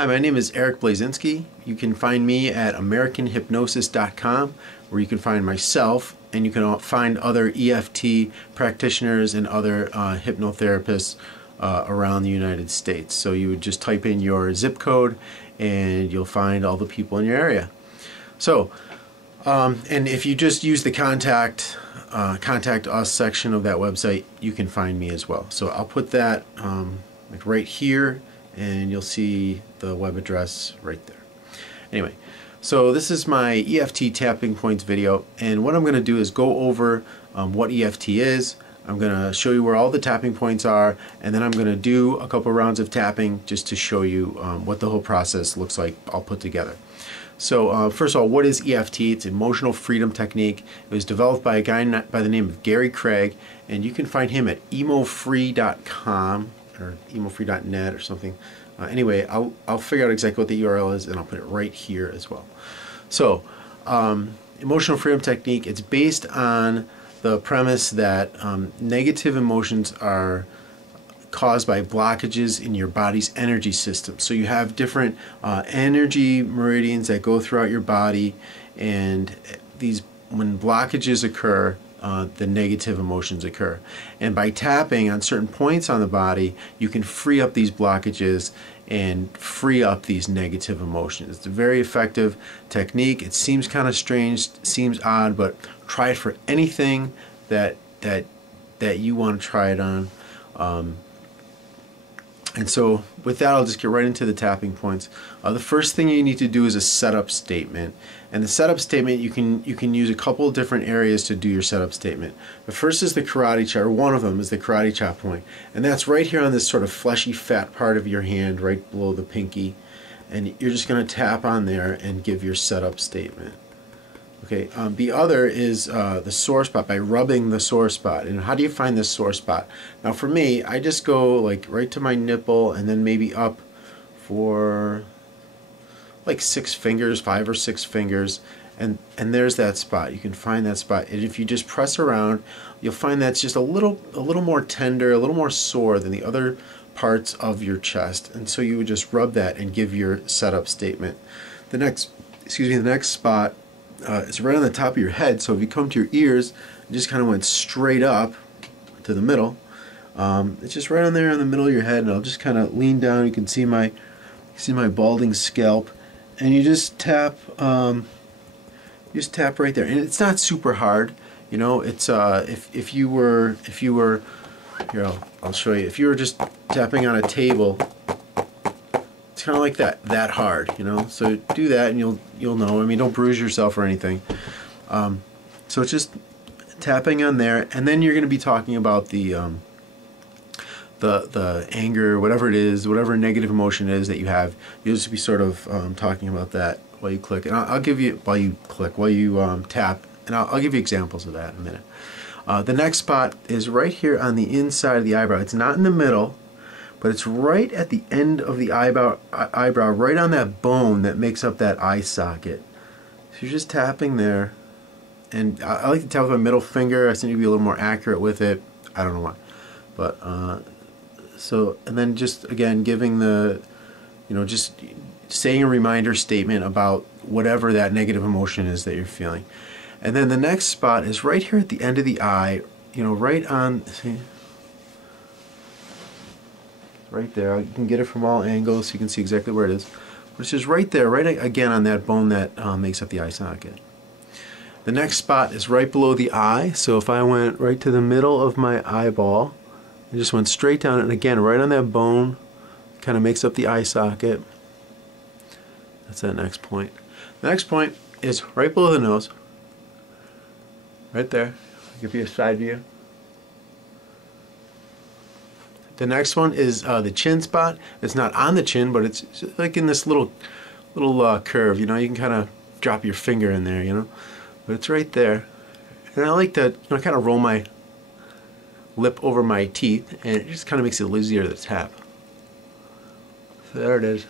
Hi, my name is Eric Blazinski. You can find me at AmericanHypnosis.com, where you can find myself, and you can find other EFT practitioners and other hypnotherapists around the United States. So you would just type in your zip code and you'll find all the people in your area. So, and if you just use the contact us section of that website, you can find me as well. So I'll put that like right here, and you'll see the web address right there. Anyway, so this is my EFT tapping points video, and what I'm going to do is go over what EFT is. I'm going to show you where all the tapping points are, and then I'm going to do a couple rounds of tapping just to show you what the whole process looks like all put together. So first of all, what is EFT? It's Emotional Freedom Technique. It was developed by a guy by the name of Gary Craig, and you can find him at emofree.com or emofree.net or something. Anyway, I'll figure out exactly what the URL is, and I'll put it right here as well. So Emotional Freedom Technique, it's based on the premise that negative emotions are caused by blockages in your body's energy system. So you have different energy meridians that go throughout your body, and these, when blockages occur, the negative emotions occur. And by tapping on certain points on the body, you can free up these blockages and free up these negative emotions. It's a very effective technique. It seems kind of strange, seems odd, but try it for anything that you want to try it on. And so with that, I'll just get right into the tapping points. The first thing you need to do is a setup statement. And the setup statement, you can use a couple of different areas to do your setup statement. The first is the karate chop, or one of them is the karate chop point. And that's right here on this sort of fleshy fat part of your hand, right below the pinky. And you're just going to tap on there and give your setup statement. Okay, the other is the sore spot, by rubbing the sore spot. And how do you find this sore spot? Now for me, I just go like right to my nipple and then maybe up for like 6 fingers, 5 or 6 fingers, and there's that spot. You can find that spot, and if you just press around, you'll find that's just a little more tender, a little more sore than the other parts of your chest. And so you would just rub that and give your setup statement. The next spot it's right on the top of your head. So if you come to your ears and just kind of went straight up to the middle, it's just right on there in the middle of your head, and I'll just kind of lean down. You can see my balding scalp, and you just tap right there. And it's not super hard, you know. It's if you were here, I'll show you. If you were just tapping on a table, it's kind of like that hard, you know. So do that, and you'll know. I mean, don't bruise yourself or anything. So it's just tapping on there, and then you're going to be talking about the anger, whatever it is, whatever negative emotion it is that you have. You'll just be sort of talking about that while you click, and I'll give you while you tap, and I'll give you examples of that in a minute. The next spot is right here on the inside of the eyebrow. It's not in the middle, but it's right at the end of the eyebrow, right on that bone that makes up that eye socket. So you're just tapping there, and I like to tap with my middle finger. I seem to be a little more accurate with it. I don't know why, but so, and then just again giving the, just saying a reminder statement about whatever that negative emotion is that you're feeling. And then the next spot is right here at the end of the eye, right on, see, right there. You can get it from all angles, so you can see exactly where it is. But it's just right there, right again on that bone that makes up the eye socket. The next spot is right below the eye. So if I went right to the middle of my eyeball, I just went straight down, and again right on that bone, kind of makes up the eye socket. That's that next point. The next point is right below the nose, right there. I'll give you a side view. The next one is the chin spot. It's not on the chin, but it's like in this little curve. You can kind of drop your finger in there, but it's right there. And I like to kind of roll my lip over my teeth, and it just kind of makes it easier to tap. So there it is.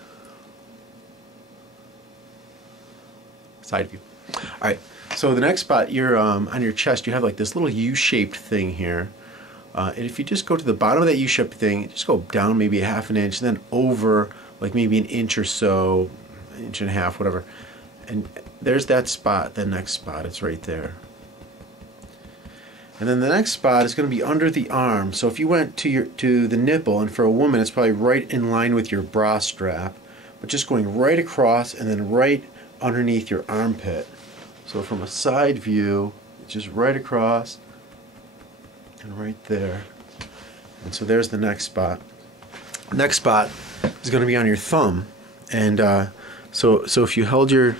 Side view. All right. So the next spot, you're on your chest. You have like this little U-shaped thing here. And if you just go to the bottom of that U-shaped thing, just go down maybe a half an inch, and then over like maybe an inch or so, an inch and a half, whatever. And there's that spot, the next spot, it's right there. And then the next spot is going to be under the arm. So if you went to the nipple, and for a woman it's probably right in line with your bra strap, but just going right across and then right underneath your armpit. So from a side view, it's just right across and right there. And so there's the next spot. Next spot is going to be on your thumb. And so if you held your,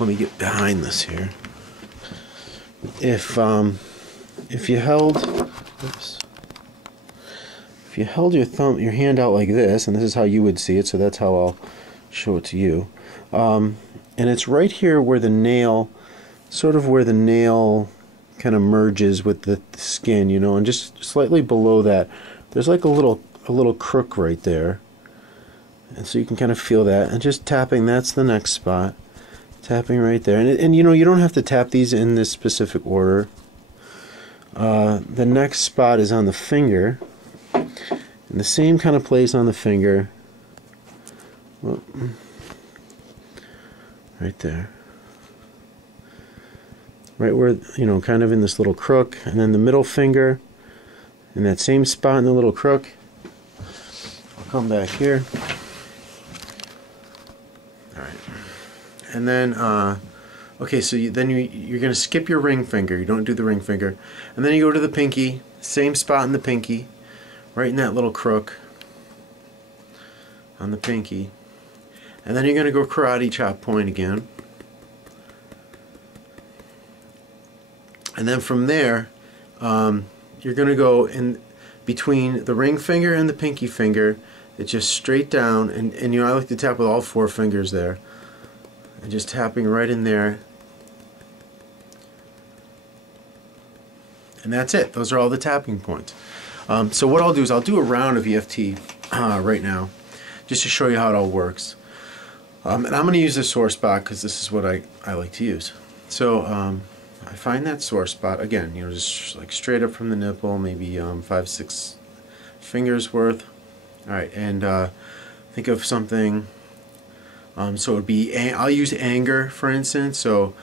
let me get behind this here. If you held, oops, if you held your hand out like this, and this is how you would see it, so that's how I'll show it to you. And it's right here where the nail, sort of where the nail kind of merges with the skin, you know, and just slightly below that, there's like a little crook right there, and so you can kind of feel that. And just tapping, that's the next spot. Tapping right there, and you know, you don't have to tap these in this specific order. The next spot is on the finger, in the same kind of place on the finger. Well, right there, right where, you know, kind of in this little crook, and then the middle finger in that same spot in the little crook. I'll come back here. And then, okay, so you're going to skip your ring finger. You don't do the ring finger. And then you go to the pinky, same spot in the pinky, right in that little crook on the pinky. And then you're going to go karate chop point again. And then from there, you're going to go in between the ring finger and the pinky finger. It's just straight down, and you know, I like to tap with all 4 fingers there. And just tapping right in there. And that's it. Those are all the tapping points. So what I'll do is I'll do a round of EFT right now, just to show you how it all works. And I'm going to use this sore spot because this is what I like to use. So I find that sore spot, again, you know, just like straight up from the nipple, maybe 5-6 fingers worth. Alright, and think of something. So it would be, I'll use anger for instance. So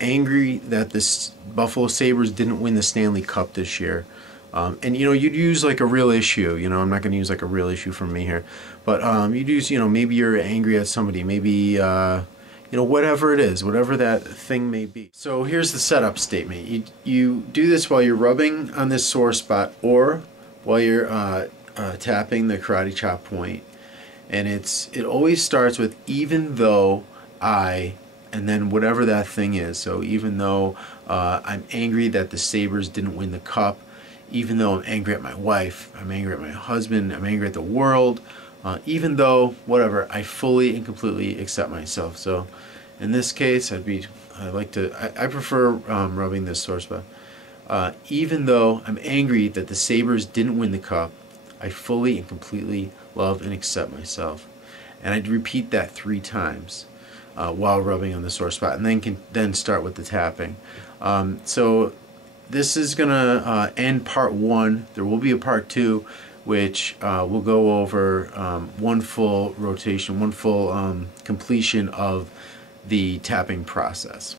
angry that this Buffalo Sabres didn't win the Stanley Cup this year. And you know, you'd use like a real issue. You know, I'm not going to use like a real issue from me here, but you'd use, you know, maybe you're angry at somebody, maybe you know, whatever it is, whatever that thing may be. So here's the setup statement. You do this while you're rubbing on this sore spot, or while you're tapping the karate chop point. And it always starts with even though I, and then whatever that thing is. So even though I'm angry that the Sabres didn't win the cup, even though I'm angry at my wife, I'm angry at my husband, I'm angry at the world, even though whatever, I fully and completely accept myself. So in this case, I prefer rubbing this sore spot. Even though I'm angry that the Sabres didn't win the cup, I fully and completely love and accept myself. And I'd repeat that 3 times while rubbing on the sore spot, and then start with the tapping. So this is gonna end part 1. There will be a part 2, which will go over one full rotation, one full completion of the tapping process.